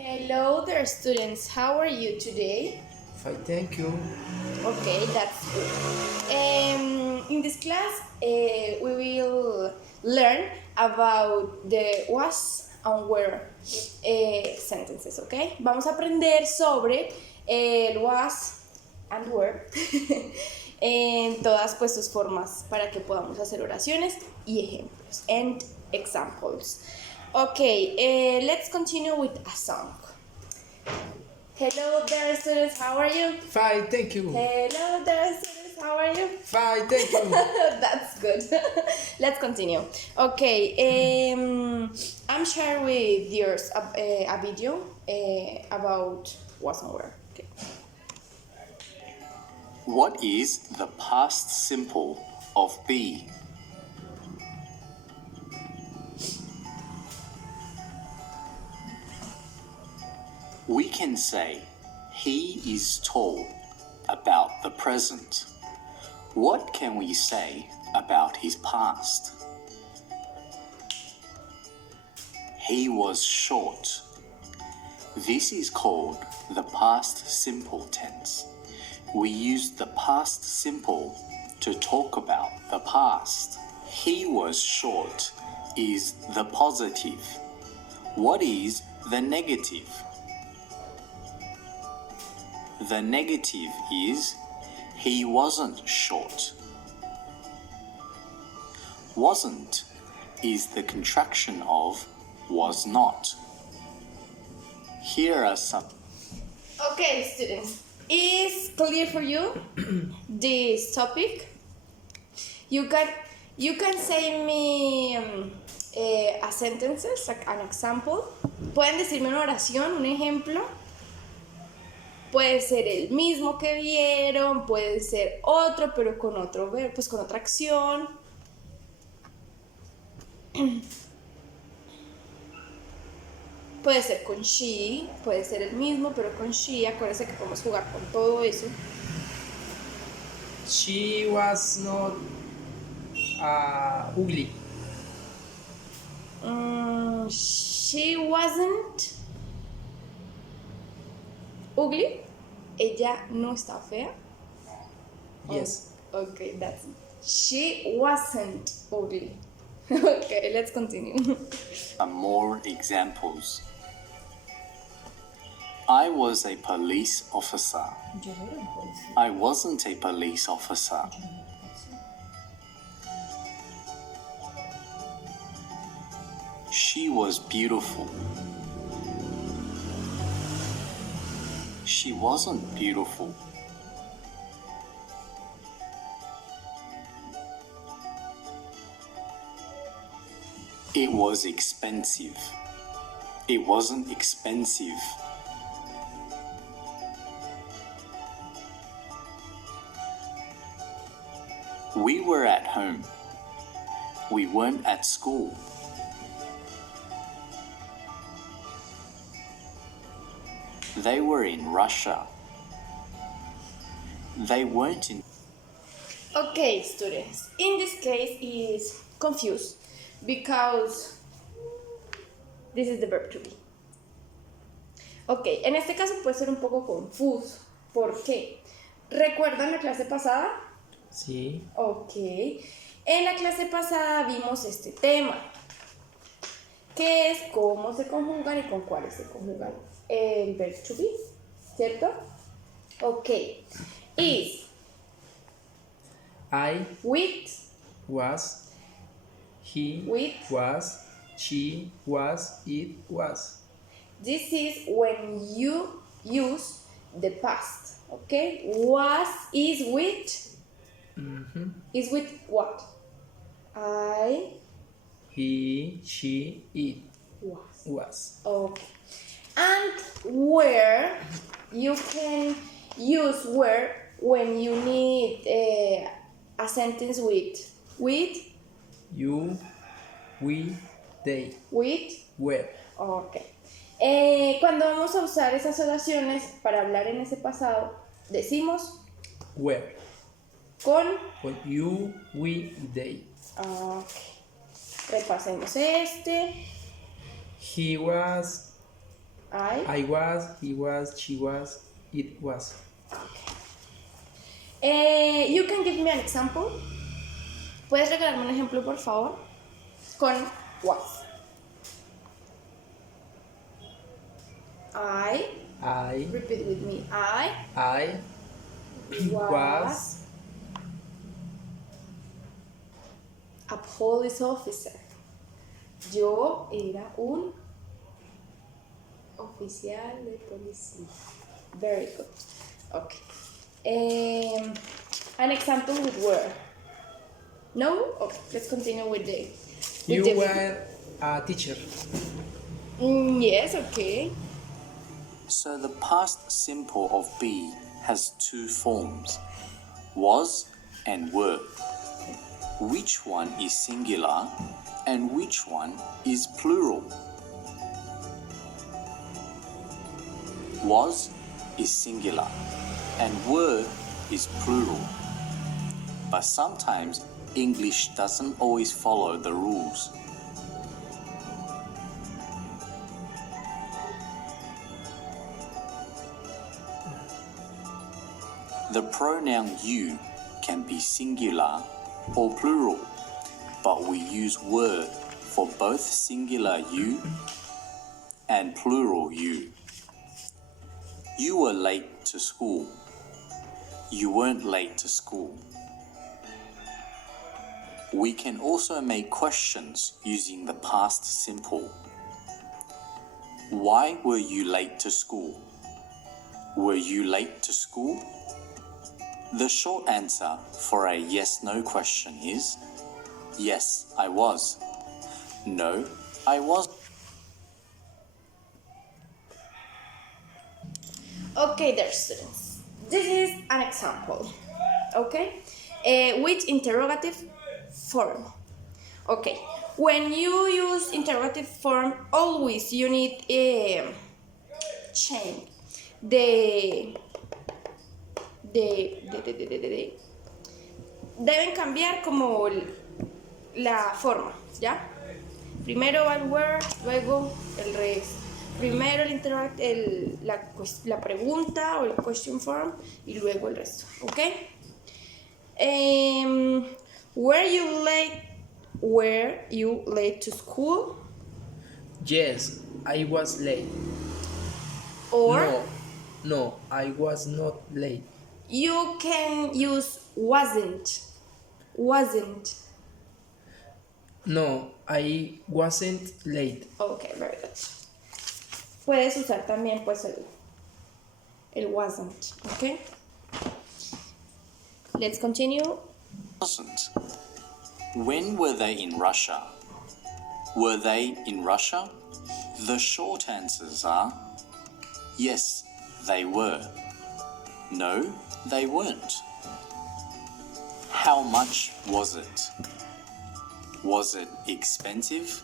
Hello there, students. How are you today? Fine, thank you. Okay, that's good. In this class, we will learn about the was and were sentences, okay? Vamos a aprender sobre el was and were en todas pues sus formas para que podamos hacer oraciones y ejemplos and examples. Okay, let's continue with a song. Hello there, students. How are you? Fine, thank you. Hello there, students. How are you? Fine, thank you. That's good. Let's continue. Okay, I'm sharing with yours a video about what's and where. Okay. What is the past simple of be? We can say, he is tall about the present. What can we say about his past? He was short. This is called the past simple tense. We use the past simple to talk about the past. He was short is the positive. What is the negative? The negative is he wasn't short. Wasn't is the contraction of was not. Here are some. Okay, students. Is clear for you this topic? You can say me a sentences, like an example. Pueden decirme una oración, un ejemplo. Puede ser el mismo que vieron, puede ser otro, pero con otro verbo, pues con otra acción. Puede ser con she, puede ser el mismo, pero con she. Acuérdense que podemos jugar con todo eso. She was not ugly. She wasn't ugly. Ella no está fea. Yes. Oh, okay, that's it. She wasn't ugly. Okay, let's continue. Some more examples. I was a police officer. I wasn't a police officer. She was beautiful. She wasn't beautiful. It was expensive. It wasn't expensive. We were at home. We weren't at school. They were in Russia. They weren't in. Okay, students. In this case is confused because this is the verb to be. Ok, en este caso puede ser un poco confuso. ¿Por qué? ¿Recuerdan la clase pasada? Sí. Ok. En la clase pasada vimos este tema, que es cómo se conjugan y con cuáles se conjugan el verb to be, ¿cierto? Ok. Is I with, was. He with. was. She was. It was. This is when you use the past, okay? Was is with. Is with what? I He, she, it was. was. Okay. And where you can use where when you need a sentence with You, we, they, with. were. Okay. Cuando vamos a usar esas oraciones para hablar en ese pasado, decimos Were. con. Con you, we, they. Okay. Repasemos este. He was I was, he was, she was, it was. You can give me an example. ¿Puedes regalarme un ejemplo, por favor? Con was. Repeat with me. I was a police officer. Yo era un oficial de policía. Very good. Okay. An example with where? No? Okay, let's continue with the... You the were a teacher. Yes, okay. So the past simple of be has two forms, was and were. Which one is singular and which one is plural? Was is singular and were is plural. But sometimes English doesn't always follow the rules. The pronoun you can be singular or plural, but we use were for both singular you and plural you. You were late to school. You weren't late to school. We can also make questions using the past simple. Why were you late to school? Were you late to school? The short answer for a yes-no question is, yes, I was. No, I wasn't. Okay, dear students. This is an example. Okay? With interrogative form. Okay. When you use interrogative form, always you need change deben cambiar como la forma, ¿ya? Primero va el where, luego el resto. Primero la pregunta o el question form y luego el resto, ¿ok? Were you late to school? Yes, I was late. Or No, I was not late. you can use wasn't. No, I wasn't late. Okay, very good. Puedes usar también pues el wasn't, okay? Let's continue. Wasn't. When were they in Russia? Were they in Russia? The short answers are yes, they were. No, they weren't. How much was it? Was it expensive?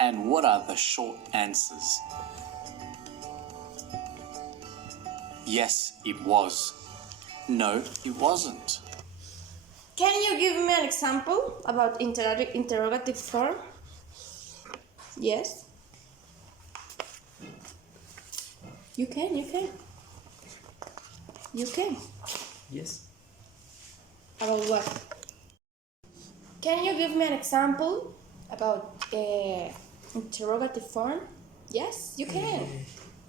And what are the short answers? Yes, it was. No, it wasn't. Can you give me an example about interrogative form? Yes? You can. Yes. About what? Can you give me an example about interrogative form? Yes, you can.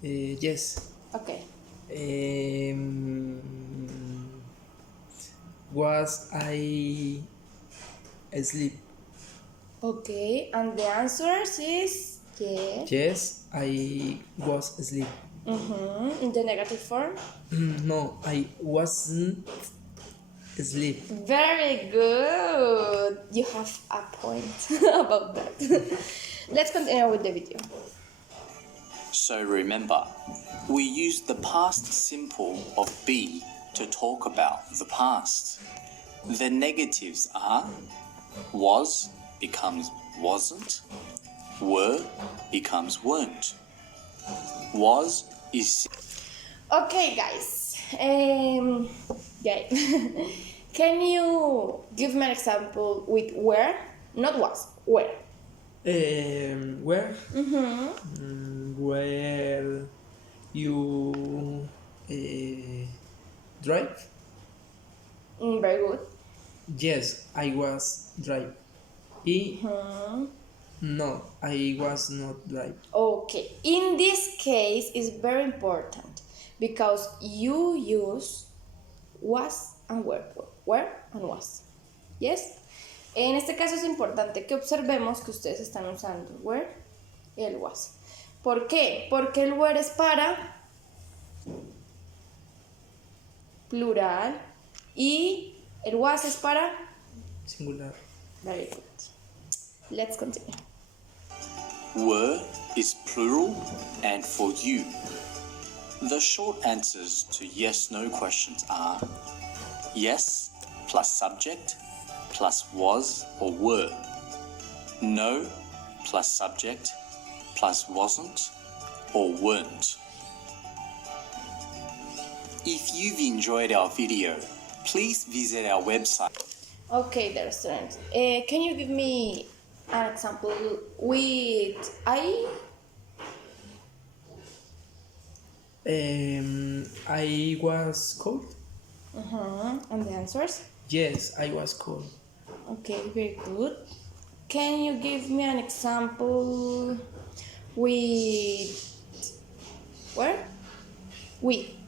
Yes. Okay. Was I asleep? Okay, and the answer is yes. Yes, I was asleep. In the negative form? No, I wasn't asleep. Very good. You have a point about that. Let's continue with the video. So remember, we use the past simple of be to talk about the past. The negatives are was becomes wasn't, were becomes weren't. Was is... Okay, guys. Can you give me an example with where? Not was, where. Where? Where drive? Very good. Yes, I was drive. Y no, I was not drive. Okay, in this case it's very important because you use was and were and was. Yes? En este caso es importante que observemos que ustedes están usando el were y el was. ¿Por qué? Porque el were es para plural y el was es para Singular. very good. Let's continue. Were is plural and for you. The short answers to yes/no questions are yes plus subject plus was or were. No plus subject plus wasn't or weren't. If you've enjoyed our video, please visit our website. Okay, the restaurant. Can you give me an example with I? I was cold. And the answers? Yes, I was cold. Okay, very good. Can you give me an example with where?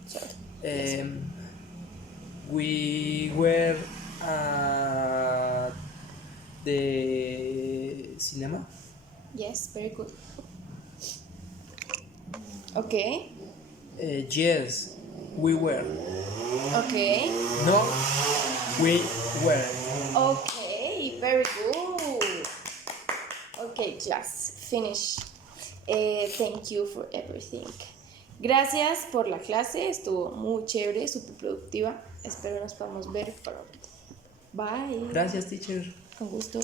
Sorry. We were at the cinema. Yes, very good. Okay. Yes, we were. Okay. No, we were. Okay, very good. Okay, class, finish. Thank you for everything. Gracias por la clase, estuvo muy chévere, súper productiva. Espero nos podamos ver pronto. Bye. Gracias, teacher. Con gusto.